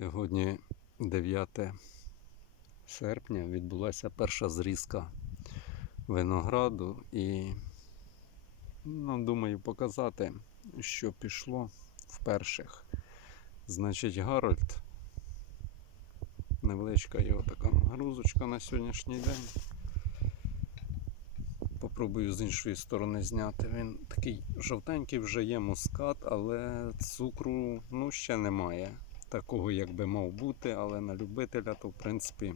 Сьогодні 9 серпня відбулася перша зрізка винограду і ну, думаю показати, що пішло в перших. Значить, Гарольд. Невеличка його така нагрузочка на сьогоднішній день. Попробую з іншої сторони зняти. Він такий жовтенький вже є мускат, але цукру ну, ще немає такого, як би мав бути, але на любителя, то в принципі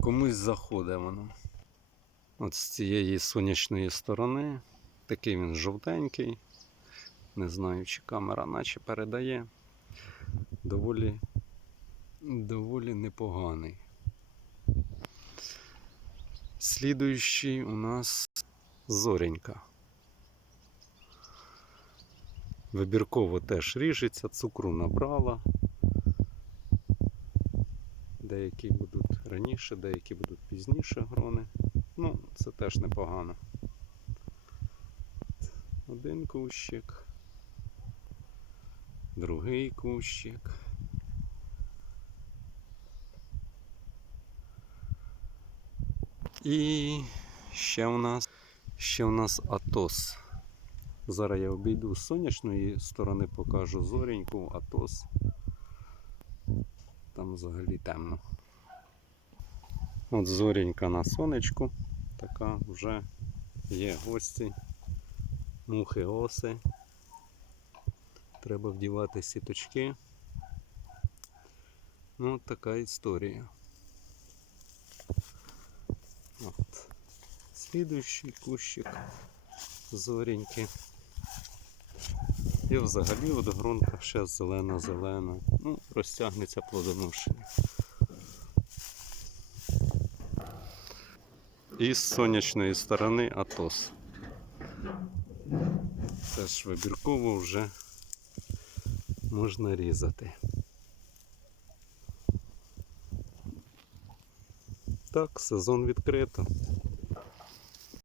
комусь заходить воно. От з цієї сонячної сторони, такий він жовтенький. Не знаю, чи камера наче передає. Доволі, доволі непоганий. Слідуючий у нас зоренька. Вибірково теж ріжеться, цукру набрала. Деякі будуть раніше, деякі будуть пізніше грони. Ну, це теж непогано. Один кущик, другий кущик. І ще у нас ще у нас Атос. Зараз я обійду з сонячної сторони, покажу зореньку, Атос. Там взагалі темно. От зоренька на сонечку. Така вже є гості, мухи оси. Треба вдівати сіточки. Ну, така історія. От. Слідуючий кущик зореньки. І взагалі от грунка ще зелена-зелена. Ну, розтягнеться плодоношення. І з сонячної сторони Атос. Теж вибірково вже можна різати. Так, сезон відкрито.